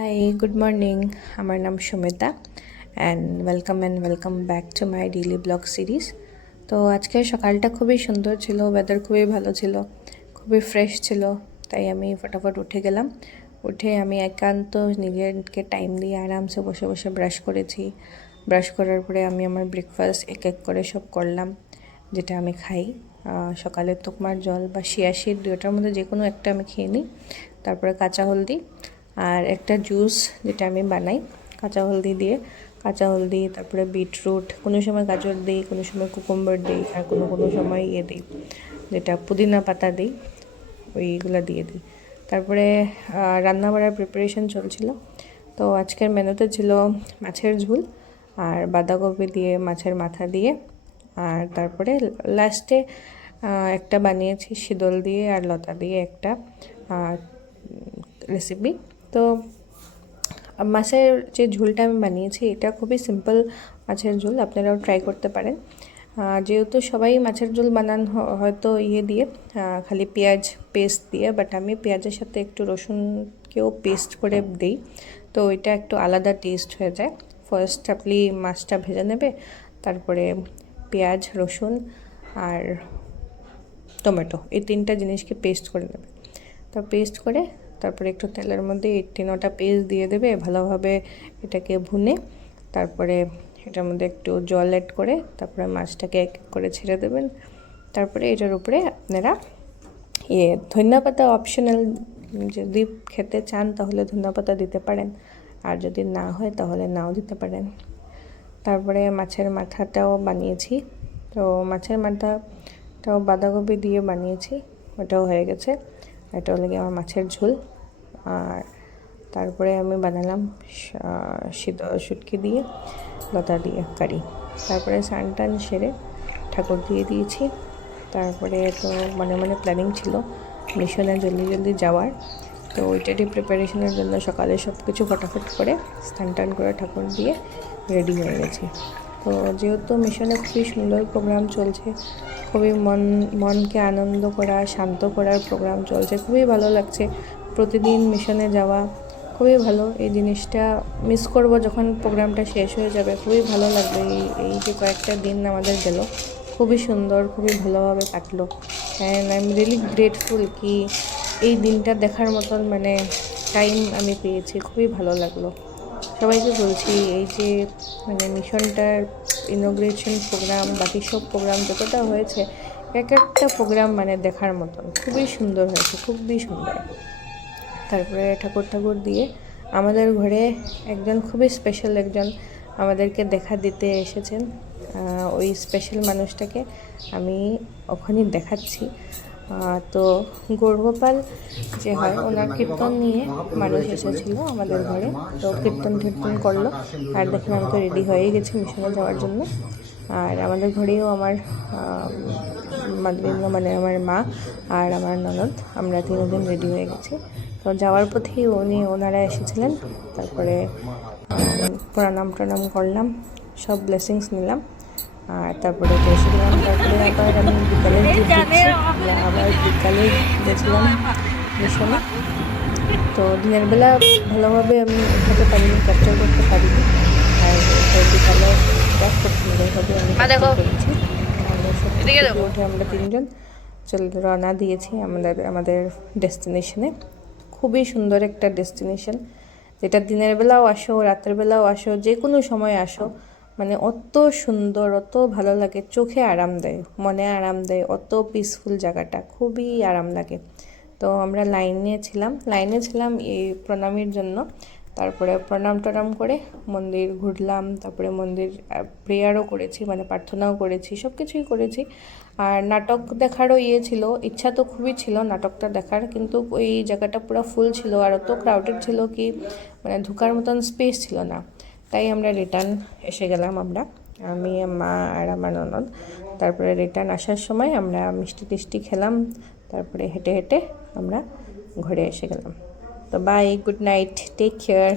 High, good morning. আমার নাম Sumita and welcome back to my daily blog series. তো আজকের সকালটা খুবই সুন্দর ছিল, ওয়েদার খুবই ভালো ছিল, খুবই ফ্রেশ ছিল। তাই আমি ফটাফট উঠে গেলাম। উঠে আমি একান্ত নিজেকে টাইম দিয়ে আরামসে বসে বসে ব্রাশ করেছি। ব্রাশ করার পরে আমি আমার ব্রেকফাস্ট এক এক করে সব করলাম, যেটা আমি খাই। সকালে তোকমার জল বা শিয়া সিড, দুটোর মধ্যে যে কোনো একটা আমি খেয়ে নিই। তারপরে কাঁচা হলদি আর একটা জুস যেটা আমি বানাই কাঁচা হলদি তারপরে বিটরুট, কোনো সময় গাজর দিই, কোনো সময় কুকুম্বার দিই, আর কোনো সময় দিই, যেটা পুদিনা পাতা দিই, ওইগুলো দিয়ে দিই। তারপরে রান্না বাড়ার প্রিপারেশন চলছিল। তো আজকের মেনুতে ছিল মাছের ঝোল আর বাঁধাকপি দিয়ে মাছের মাথা দিয়ে, আর তারপরে লাস্টে একটা বানিয়েছি শীতল দিয়ে আর লতা দিয়ে একটা রেসিপি। তো মাছের যে ঝোলটা আমি বানিয়েছি এটা খুবই সিম্পল মাছের ঝোল, আপনারাও ট্রাই করতে পারেন। যেহেতু সবাই মাছের ঝোল বানান হয়তো দিয়ে খালি পেঁয়াজ পেস্ট দিয়ে, বাট আমি পেঁয়াজের সাথে একটু রসুনকেও পেস্ট করে দিই, তো ওইটা একটু আলাদা টেস্ট হয়ে যায়। ফার্স্ট আপনি মাছটা ভেজে নেবে, তারপরে পেঁয়াজ, রসুন আর টমেটো, এই তিনটা জিনিসকে পেস্ট করে নেবে। তো পেস্ট করে তারপরে একটু তেলের মধ্যে 18টা পেস্ট দিয়ে দেবে, ভালোভাবে এটাকে ভুনে তারপরে এটার মধ্যে একটু জল অ্যাড করে তারপরে মাছটাকে এক এক করে ছেড়ে দেবেন। তারপরে এটার উপরে আপনারা ধনিয়া পাতা অপশনাল, যদি খেতে চান তাহলে ধনিয়া পাতা দিতে পারেন, আর যদি না হয় তাহলে নাও দিতে পারেন। তারপরে মাছের মাথাটাও বানিয়েছি। তো মাছের মাথাটাও বাঁধাকপি দিয়ে বানিয়েছি, ওটাও হয়ে গেছে। এটাও লাগে আমার মাছের ঝোল। আর তারপরে আমি বানালাম শুটকি দিয়ে লতা দিয়ে কারি। তারপরে স্নান টান সেরে ঠাকুর দিয়ে দিয়েছি। তারপরে তো মনে প্ল্যানিং ছিল মিশনে জলদি যাওয়ার, তো ওইটারই প্রিপারেশনের জন্য সকালে সব কিছু ফটাফট করে স্নান টান করে ঠাকুর দিয়ে রেডি হয়ে গেছি। তো যেহেতু মিশনে খুবই সুন্দর প্রোগ্রাম চলছে, খুবই মনকে আনন্দ করা, শান্ত করার প্রোগ্রাম চলছে, খুবই ভালো লাগছে। প্রতিদিন মিশনে যাওয়া খুবই ভালো। এই জিনিসটা মিস করব যখন প্রোগ্রামটা শেষ হয়ে যাবে, খুবই ভালো লাগবে। এই যে কয়েকটা দিন আমাদের গেল খুবই সুন্দর, খুবই ভালোভাবে কাটলো। And I am really grateful কি এই দিনটা দেখার মতন টাইম আমি পেয়েছি, খুবই ভালো লাগলো। সবাইকে বলছি এই যে মিশনটার ইনোগ্রেশন প্রোগ্রাম, বাকি সব প্রোগ্রাম যতটা হয়েছে, এক একটা প্রোগ্রাম দেখার মতন খুবই সুন্দর হয়েছে, খুবই সুন্দর। তারপরে ঠাকুর দিয়ে আমাদের ঘরে একজন খুবই স্পেশাল একজন আমাদেরকে দেখা দিতে এসেছেন। ওই স্পেশাল মানুষটাকে আমি ওখানে দেখাচ্ছি। তো গৌরগোপাল যে হয়, ওনার কীর্তন নিয়ে মানুষ এসেছিলো আমাদের ঘরে। তো কীর্তন করলো, আর দেখুন আমি তো রেডি হয়েই গেছি মিশনে যাওয়ার জন্য। আর আমাদের ঘরেও আমার মাতৃ আমার মা আর আমার ননদ, আমরা তিনজন রেডি হয়ে গেছি। তো যাওয়ার পথেই ওনারা এসেছিলেন। তারপরে প্রণাম করলাম, সব ব্লেসিংস নিলাম, আর তারপরে এসে গেলাম। তারপরে আবার আমি বিকালে আবার বিকালে গেছিলাম মিশনে। তো দিনের বেলা ভালোভাবে আমি উঠাতে পারিনি, ক্যাপচার করতে পারিনি, আর বিকালে খুব সুন্দরভাবে আমি করেছি। উঠে আমরা তিনজন রওনা দিয়েছি আমাদের ডেস্টিনেশনে। খুবই সুন্দর একটা ডেস্টিনেশন, যেটা দিনের বেলাও আসো, রাতের বেলাও আসো, যে কোনো সময় আসো, অত সুন্দর, অত ভালো লাগে, চোখে আরাম দেয়, মনে আরাম দেয়, অত পিসফুল জায়গাটা, খুবই আরাম লাগে। তো আমরা লাইনে ছিলাম এই প্রণামীর জন্য। তারপরে প্রণাম টনাম করে মন্দির ঘুরলাম, তারপরে মন্দির প্রেয়ারও করেছি, প্রার্থনাও করেছি, সব কিছুই করেছি। আর নাটক দেখারও ছিল, ইচ্ছা তো খুবই ছিল নাটকটা দেখার, কিন্তু ওই জায়গাটা পুরো ফুল ছিল, আর অত ক্রাউডেড ছিল কি ঢোকার মতন স্পেস ছিল না। তাই আমরা রিটার্ন এসে গেলাম, আমি, মা আর আমার ননদ। তারপরে রিটার্ন আসার সময় আমরা মিষ্টি টিষ্টি খেলাম, তারপরে হেঁটে আমরা ঘরে এসে গেলাম। তো bye, good night, take care.